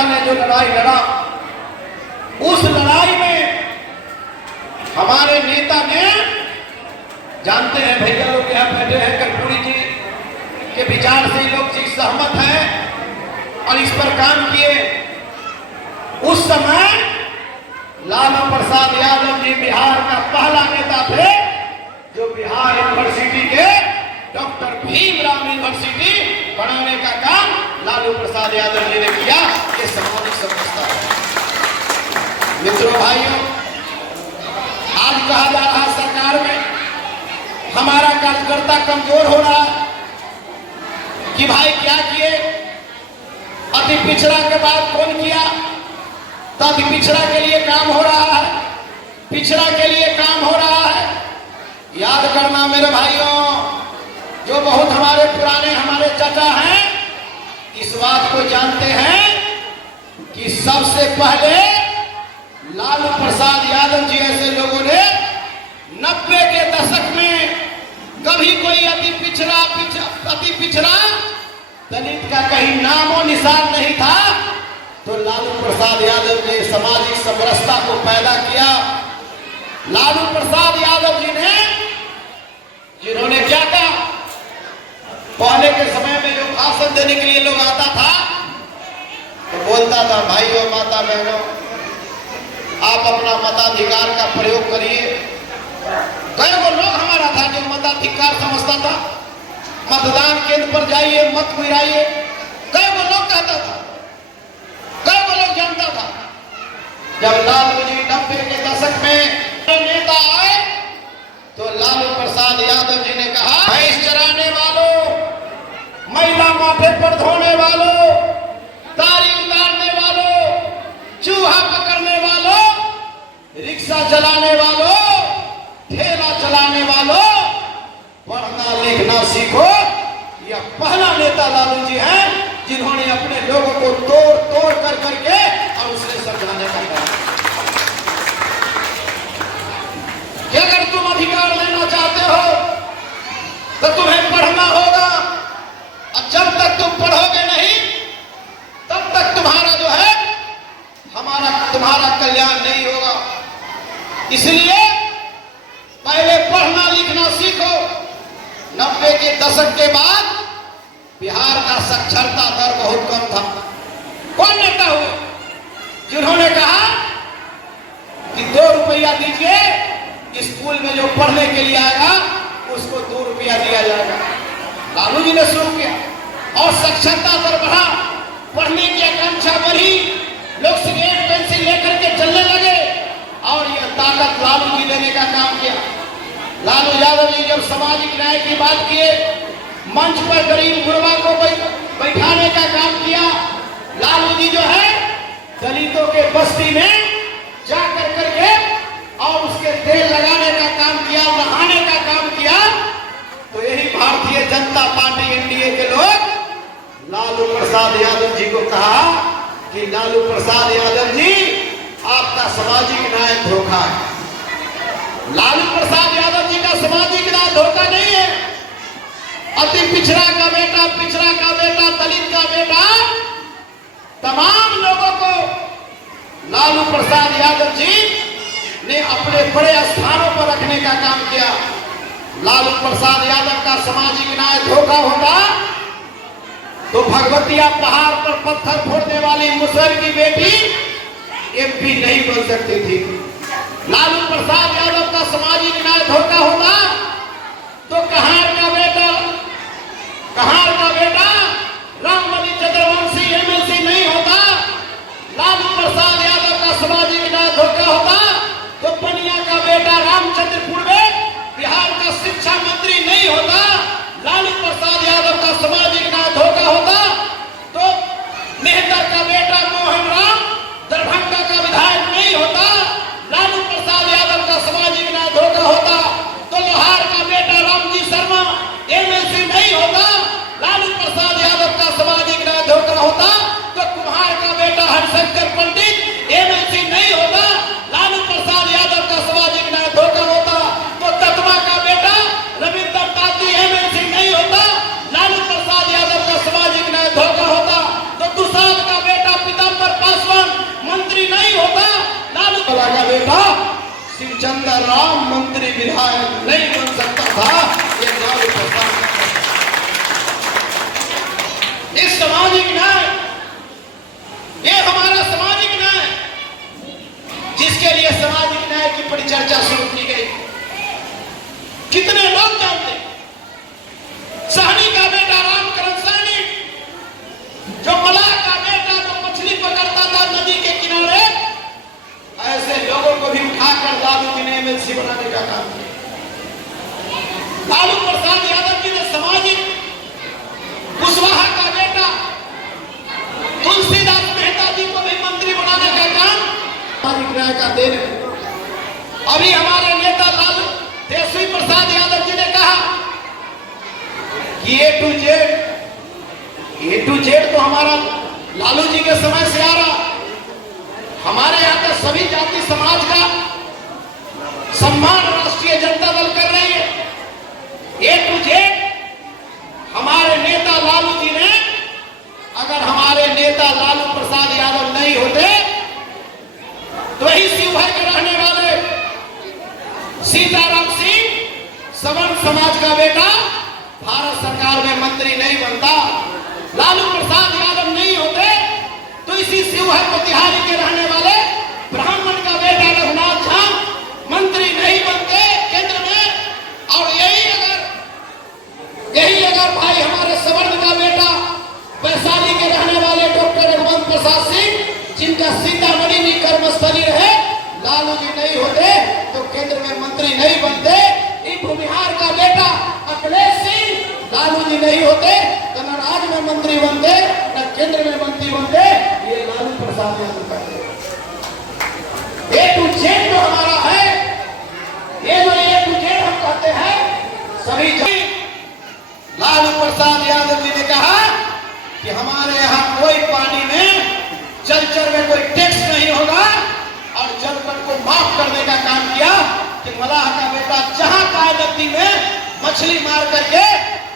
नेता ने जो लड़ाई लड़ा, उस लड़ाई में हमारे नेता ने, जानते हैं भैया लोग यहाँ बैठे हैं कर्पूरी जी के विचार से लोग जी सहमत हैं और इस पर काम किए। उस समय लालू प्रसाद यादव जी बिहार का पहला नेता थे जो बिहार यूनिवर्सिटी के डॉक्टर भीमराव यूनिवर्सिटी बनाने का काम लालू प्रसाद यादव जी ने किया। ये सामाजिक समझता है। मित्रों भाइयों, आज कहा जा रहा सरकार में हमारा कार्यकर्ता कमजोर हो रहा है कि भाई क्या किए, अति पिछड़ा के बाद कौन किया, तो अति पिछड़ा के लिए काम हो रहा है, पिछड़ा के लिए काम हो रहा है। याद करना मेरे भाइयों, जो बहुत हमारे पुराने हमारे चाचा हैं, इस बात को जानते हैं कि सबसे पहले लालू प्रसाद यादव जी ऐसे लोगों ने 90 के दशक में कभी कोई अति पिछड़ा दलित का कहीं नामो निशान नहीं था, तो लालू प्रसाद यादव ने सामाजिक समरसता को पैदा किया। लालू प्रसाद यादव जी ने, जिन्होंने क्या कहा, पहले के समय में जो भाषण देने के लिए लोग आता था तो बोलता था, भाइयों माता बहनों आप अपना मताधिकार का प्रयोग करिए। कई वो लोग हमारा था जो मताधिकार समझता था, मतदान केंद्र पर जाइए मत गिराइए, कई वो लोग कहता था, कई वो लोग जानता था। जब लालू जी 90 के दशक में नेता आए तो लालू प्रसाद यादव जी ने कहा, भैंस चराने वालों, महिला माथे पर धोने वालों, दाढ़ी उतारने वालों, चूहा पकड़ने वालों, रिक्शा चलाने वालों, ठेला चलाने वालों, पढ़ना लिखना सीखो। यह पहला नेता लालू जी हैं जिन्होंने अपने लोगों को तोड़ तोड़ कर करके और उसने समझाने का काम। कि अगर तुम अधिकार लेना चाहते हो तो तुम्हें पढ़ना होगा, और जब तक तुम पढ़ोगे नहीं तब तक तुम्हारा जो है तुम्हारा कल्याण नहीं होगा। इसलिए पहले पढ़ना लिखना सीखो। 90 के दशक के बाद बिहार का साक्षरता दर बहुत कम था। कौन नेता हुए जिन्होंने कहा कि 2 रुपया दीजिए, स्कूल में जो पढ़ने के लिए आएगा उसको 2 रुपया दिया जाएगा? लालू जी ने शुरू किया और साक्षरता दर बढ़ा, पढ़ने की आकांक्षा बढ़ी, लोग सिगरेट पेंसिल लेकर के चलने लगे और यह ताकत लालू जी लेने का काम किया। लालू यादव जी जब सामाजिक न्याय की बात किए, मंच पर गरीब गुरबा को बैठाने का काम किया। लालू जी जो है दलितों के बस्ती में जाकर करके और उसके तेल लगाने का काम किया, नहाने का काम किया। तो यही भारतीय जनता पार्टी एनडीए के लोग लालू प्रसाद यादव जी को कहा कि लालू प्रसाद यादव जी आपका सामाजिक न्याय धोखा है। लालू प्रसाद यादव जी का सामाजिक न्याय धोखा नहीं है। अति पिछड़ा का बेटा, दलित का बेटा, तमाम लोगों को लालू प्रसाद यादव जी ने अपने बड़े स्थानों पर रखने का काम किया। लालू प्रसाद यादव का सामाजिक न्याय धोखा होता तो भगवतिया पहाड़ पर पत्थर फोड़ने वाली मुसहर की बेटी एमपी नहीं बन सकती थी। लालू प्रसाद यादव का सामाजिक न्याय धोखा होता तो कहार का बेटा रामबली चंद्रवंशी एमएलसी नहीं होता। लालू प्रसाद यादव का सामाजिक न्याय धोखा होता तो पनिया का बेटा रामचंद्रपुर में बिहार का शिक्षा मंत्री नहीं होता। लालू प्रसाद यादव का सामाजिक न्याय धोखा होता तो मेहता का बेटा मोहन राम दरभंगा का विधायक नहीं होता। लालू प्रसाद यादव का सामाजिक न्याय धोखा होता तो लोहार का बेटा रामजी शर्मा एमएलसी नहीं होता। लालू प्रसाद यादव का सामाजिक न्याय धोखा होता तो कुम्हार का बेटा हरिशंकर पंडित एमएलसी नहीं होता। लालू प्रसाद यादव का सामाजिक न्याय धोखा होता तो तत्वा का बेटा रविंद्र ताती एमएलसी नहीं होता। लालू प्रसाद यादव का सामाजिक न्याय धोखा होता तो दुसाद का बेटा पीताम्बर विधायक नहीं बन सकता था ये लालू प्रसाद। इस सामाजिक न्याय, ये हमारा सामाजिक न्याय, जिसके लिए सामाजिक न्याय की परिचर्चा शुरू की गई, कितने लोग जानते? साहनी का बेटा रामकरण साहनी, जो मलाह का बेटा, जो मछली पकड़ता था नदी के किनारे, ऐसे लोगों को भी उठाकर लालू जी ने एमएलसी बनाने का काम किया। लालू प्रसाद यादव जी ने सामाजिक कुशवाहा का बेटा तुलसीदास मेहता जी को भी मंत्री बनाने का काम सामाजिक न्याय का देन है। अभी हमारे नेता लालू तेजस्वी प्रसाद यादव जी ने कहा कि ए टू जेड तो हमारा लालू जी के समय से आ रहा। हमारे यहाँ के सभी जाति समाज का सम्मान राष्ट्रीय जनता दल कर रही है। ए टू जेड हमारे नेता लालू जी ने, अगर हमारे नेता लालू प्रसाद यादव नहीं होते तो वही शिवहर के रहने वाले सीताराम सिंह सवर्ण समाज का बेटा भारत सरकार में मंत्री नहीं बनता। लालू प्रसाद यादव नहीं होते तो इसी शिवहर मोतिहारी के रहने वाले ब्राह्मण का बेटा रघुनाथ झा मंत्री नहीं बनते केंद्र में। और यही अगर भाई हमारे सवर्ण का बेटा वैशाली के रहने वाले डॉक्टर रघुवंश प्रसाद सिंह, जिनका सीतामढ़ी में कर्मस्थली रहे, लालू जी नहीं होते तो केंद्र में मंत्री नहीं बनते। भूमिहार का बेटा अखिलेश सिंह, लालू जी नहीं होते तो न राज्य में मंत्री बनते न केंद्र में मंत्री बनते। ये लालू प्रसाद यादव करते। ए टू जेड जो हमारा है, ये जो ए टू जेड हम कहते हैं सभी। लालू प्रसाद यादव जी ने कहा कि हमारे यहाँ कोई पानी में जलचर में कोई टैक्स नहीं होगा और जलकर को माफ करने का काम किया कि मलाह का बेटा जहां काय नदी में मछली मार करके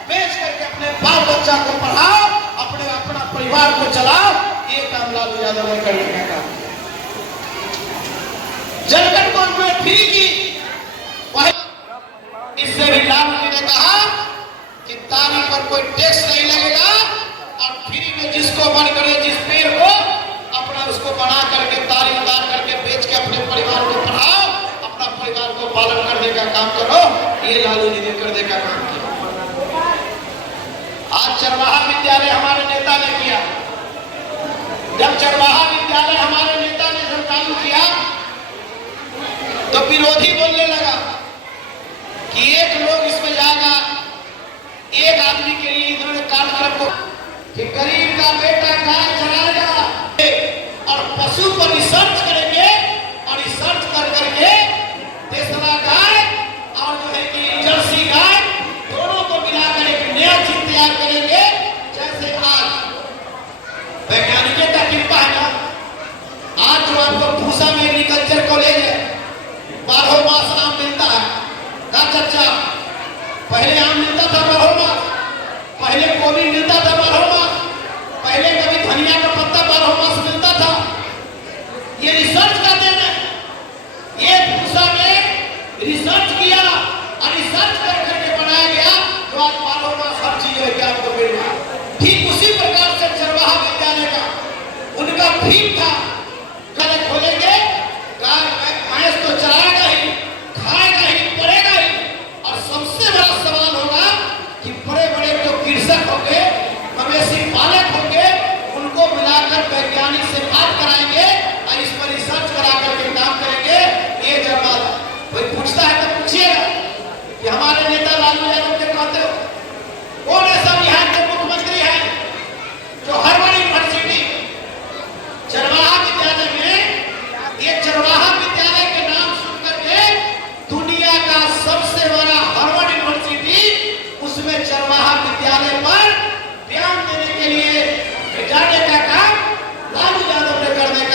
बेच करके अपने बाल बच्चा को पढ़ाओ, अपना परिवार को चलाओ। ये काम लालू यादव ने करने का काम किया। जलकर को उन्होंने फ्री की। इससे भी लालू जी ने कहा कि तारी पर कोई टैक्स नहीं लगेगा और फ्री में जिसको मन करे जिस पेड़ को अपना उसको बना करके तारी उतार करके बेच के अपने परिवार को पढ़ाओ, अपना परिवार को पालन करने का काम करो। ये लालू जी ने करने का काम किया। आज चरवाहा विद्यालय हमारे नेता ने किया। जब चरवाहा विद्यालय हमारे नेता ने जब चालू किया तो विरोधी बोलने लगा कि एक लोग इसमें जाएगा, एक आदमी के लिए इन्होंने कार्यक्रम को कि गरीब का बेटा गाय चराएगा और पशु पर रिसर्च करेंगे और रिसर्च कर करके देसरा गाय और जो है कि जर्सी गाय दोनों को मिलाकर एक नया चीज तैयार करेंगे। जैसे आज वैज्ञानिकों का कृपा है ना, आज जो आपको भूसा में एग्रीकल्चर कॉलेज है, 12 मास आम मिलता है ना चच्चा। पहले आम मिलता था 12 मास, पहले गोभी मिलता था 12 मास, पहले कभी धनिया का पत्ता 12 मास मिलता था। ये रिसर्च का देन है। ये भूसा में रिसर्च किया और रिसर्च कर करके बनाया गया तो आज 12 मास हर चीज है कि आपको मिल रहा है। ठीक उसी प्रकार से चरवाहा विद्यालय का उनका थीम था, कल खोलेंगे गाय भैंस तो चराएगा ही, खाएगा ही, पड़ेगा ही। और सबसे बड़ा सवाल होगा कि बड़े बड़े जो कृषक होंगे, मवेशी पालक होंगे, उनको मिलाकर वैज्ञानिक से बात कराएंगे और इस पर रिसर्च करा करके काम करेंगे। ये जब कोई पूछता है तो पूछिएगा कि हमारे नेता लालू यादव के कहते हो कौन ऐसा बिहार के मुख्यमंत्री है जो हार्वर्ड यूनिवर्सिटी चरवाहा विद्यालय में, ये चरवाहा विद्यालय के नाम सुन करके दुनिया का सबसे बड़ा हार्वर्ड यूनिवर्सिटी, उसमें चरवाहा विद्यालय पर ध्यान देने के लिए जाने का काम लालू यादव ने करने का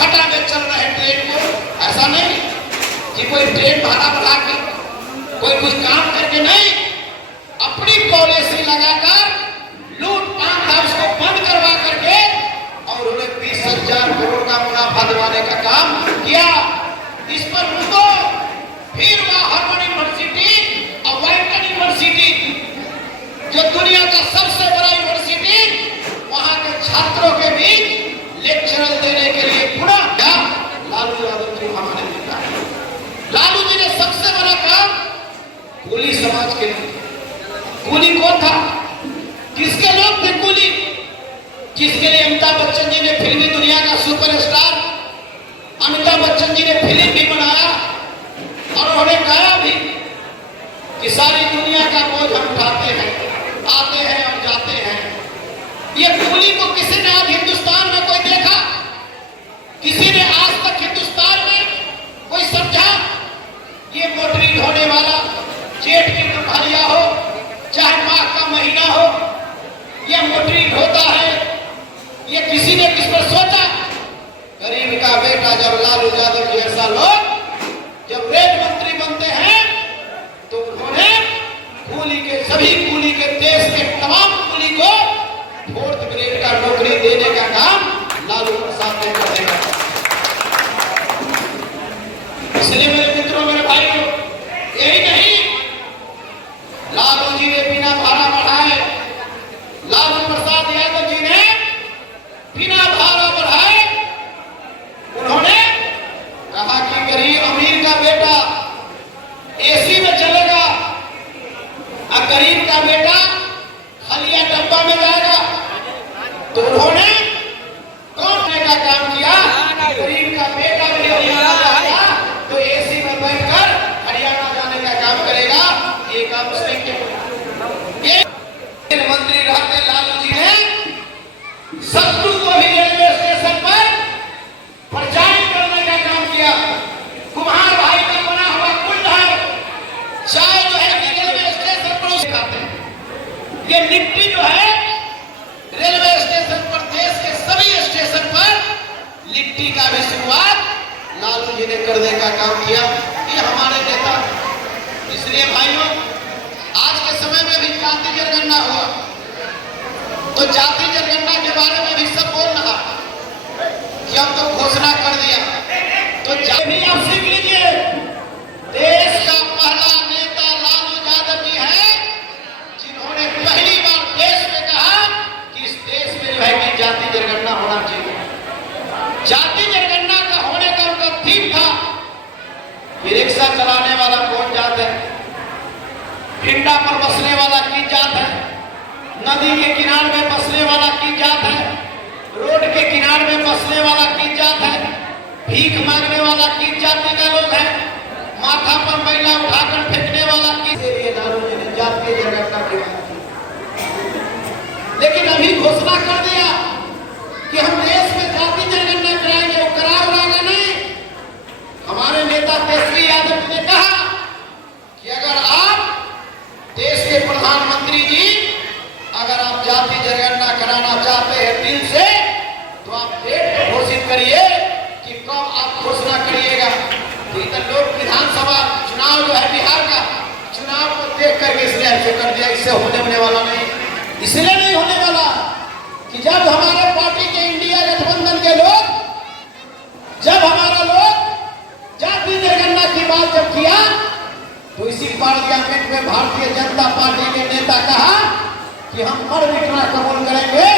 घाटा में चल रहे ट्रेन को। ऐसा नहीं कि कोई ट्रेन भाड़ा बढ़ा के कोई कुछ काम करके नहीं, अपनी पॉलिसी लगाकर लूट पाट था उसको बंद करवा करके और उन्हें 20,000 करोड़ का मुनाफा दिलाने का काम किया। इस पर उनको फिर वह हार्वर्ड यूनिवर्सिटी और वाइटन यूनिवर्सिटी जो दुनिया का सबसे बड़ा यूनिवर्सिटी, वहां के छात्रों के बीच लेक्चर देने के लिए पुनः क्या लालू यादव जी हमारे नेता है। लालू जी ने सबसे बड़ा काम कुली समाज के लिए। कुली कौन था, किसके लोग थे कुली, किसके लिए अमिताभ बच्चन जी ने फिल्मी दुनिया का सुपरस्टार अमिताभ बच्चन जी ने फिल्म भी बनाया और उन्होंने कहा भी कि सारी दुनिया का बोझ हम उठाते हैं, आते हैं और जाते हैं। ये कुली को किसी ने आज हिंदुस्तान में कोई देखा, किसी ने आज तक हिंदुस्तान में कोई समझा? ये मोटरी ढोने वाला जेठ की दुपहरिया हो चाहे माह का महीना हो, ये मोटरी ढोता है, ये किसी ने किस पर सोचा? गरीब का बेटा जब लालू यादव जैसा लोग जब रेल मंत्री बनते हैं तो उन्होंने कूली के सभी कूली के देश के तमाम कूली को 4th ग्रेड का नौकरी देने का काम लालू प्रसाद ने करेगा। इसलिए मेरे मित्रों, मेरे भाइयों, यही नहीं, लालू जी ने बिना भाड़ा बढ़ाए, लालू प्रसाद यादव जी ने बिना भाड़ा बढ़ाए उन्होंने कहा कि गरीब अमीर का बेटा एसी में चलेगा और गरीब का बेटा खलिया डब्बा में जाएगा। तो उन्होंने कौन का काम किया? गरीब का बेटा भी हरियाणा जाएगा तो एसी में बैठकर हरियाणा जाने का काम करेगा। ये काम उसने किया। मंत्री रहते लालू जी ने शत्रु को भी रेलवे स्टेशन पर प्रचारित करने का काम किया। कुम्हार भाई का बना हुआ कुंड है, चाय जो है रेलवे स्टेशन पर उसे खाते हैं। ये लिट्टी जो है रेलवे स्टेशन पर, देश के सभी स्टेशन पर लिट्टी का भी शुरुआत लालू जी ने करने का काम किया। ये हमारे नेता। इसलिए भाइयों, आज के समय में भी जाति जनगणना हुआ तो जाति जनगणना के बारे में भी सब बोल रहा कि हम तो घोषणा कर दिया। तो भी आप सीख लीजिए, देश का पहला नेता लालू यादव जी है जिन्होंने पहली बार देश में कहा कि इस देश में जो है कि जाति जनगणना होना चाहिए। जाति जनगणना का होने का उनका थीम था कि रिक्शा चलाने वाला कौन जात है, भिंडा पर बसने वाला की जात है, नदी के किनारे में बसने वाला की जात है, रोड के किनारे में बसने वाला की जात है, भीख मांगने वाला की जाति का लोग है, माथा पर मैला उठाकर फेंकने वाला की। लालू जी ने जाति जनगणना की, लेकिन अभी घोषणा कर दिया कि हम देश में जाति जनगणना कराएंगे। वो कराएगा नहीं। हमारे नेता तेजस्वी यादव ने कहा कि अगर आप देश के प्रधानमंत्री जी अगर आप जाति जनगणना कराना चाहते हैं दिल से तो आप डेट घोषित करिए कि कब आप घोषणा करिएगा। तो लोग विधानसभा चुनाव जो है बिहार का चुनाव को देख करके इसलिए ऐसे कर दिया, इससे होने वाला नहीं। इसलिए नहीं होने वाला कि जब हमारे पार्टी के इंडिया गठबंधन के लोग, जब हमारा लोग जाति जनगणना की बात जब किया तो इसी पार्लियामेंट में भारतीय जनता पार्टी के नेता कहा कि हम मर मिटना कबूल करेंगे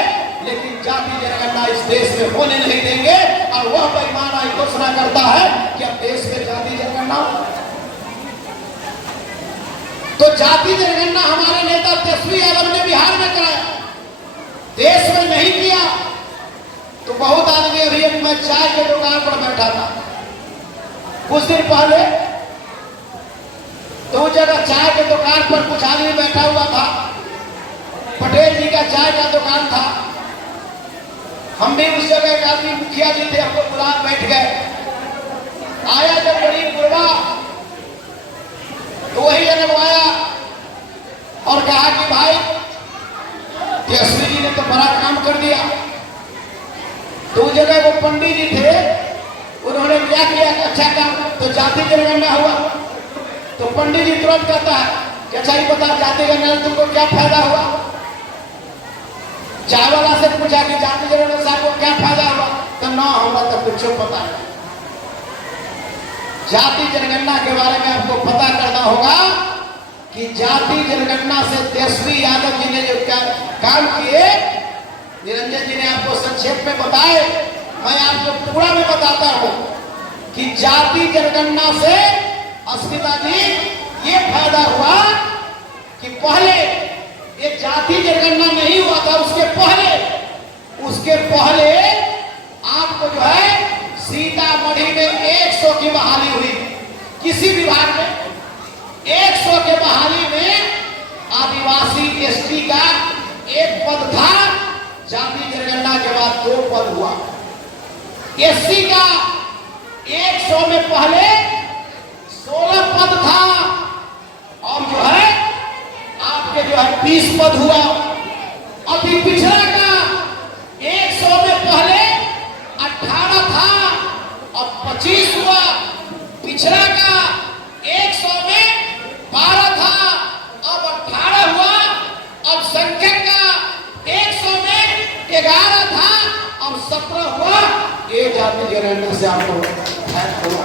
लेकिन जाति जनगणना इस देश में होने नहीं देंगे। और वह बेईमान आई घोषणा करता है कि अब देश में जाति जनगणना। तो जाति जनगणना हमारे नेता तेजस्वी यादव ने बिहार में कराया, देश में नहीं किया। तो बहुत आदमी, अभी मैं चाय के दुकान पर बैठा था कुछ दिन पहले, तो उस जगह चाय के दुकान पर कुछ आदमी बैठा हुआ था, पटेल जी का चाय का दुकान था। हम भी उस जगह के आदमी मुखिया जी थे, हमको बुला बैठ गए। आया जब गरीब गुरबा तो वही जगह आया और कहा कि भाई तेजस्वी जी ने तो बड़ा काम कर दिया। तो उस जगह वो पंडित जी थे उन्होंने क्या किया कि अच्छा काम, तो जाति जनगणना हुआ। तो पंडित जी तुरंत कहता है कि अच्छा ये बता, जाति जनगणना तुमको क्या फायदा हुआ? चाय वाला से पूछा कि जाति जनगणना से आपको क्या फायदा हुआ? तो ना, हमरा तो कुछ पता नहीं। जाति जनगणना के बारे में आपको पता करना होगा कि जाति जनगणना से तेजस्वी यादव जी ने जो काम किए, निरंजन जी ने आपको संक्षेप में बताए, मैं आपको पूरा में बताता हूं कि जाति जनगणना से अस्मिता जी ये फायदा हुआ कि पहले ये जाति जनगणना नहीं हुआ था, उसके पहले आपको जो है सीतामढ़ी में 100 की बहाली हुई। किसी विभाग में 100 के बहाली में आदिवासी एसटी का एक पद था, जाति जनगणना के बाद 2 पद हुआ। एससी का 100 में पहले 16 पद था, और जो है आपके जो है 20 पद हुआ। अभी पिछड़ा का 100 में पहले 18 था, अब 25 हुआ। पिछड़ा का 100 में 12 था, अब 18 हुआ। अब संख्यक का 100 में 11 था, अब 17 हुआ। ये जाति जनगणना से आपको फायदा हुआ,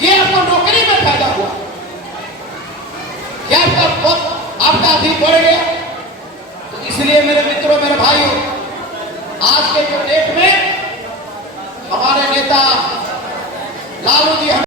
ये आपको नौकरी में फायदा हुआ। क्या आपका अधिक बढ़ गया? तो इसलिए मेरे मित्रों, मेरे भाइयों, आज के जो डेट में हमारे नेता लालू जी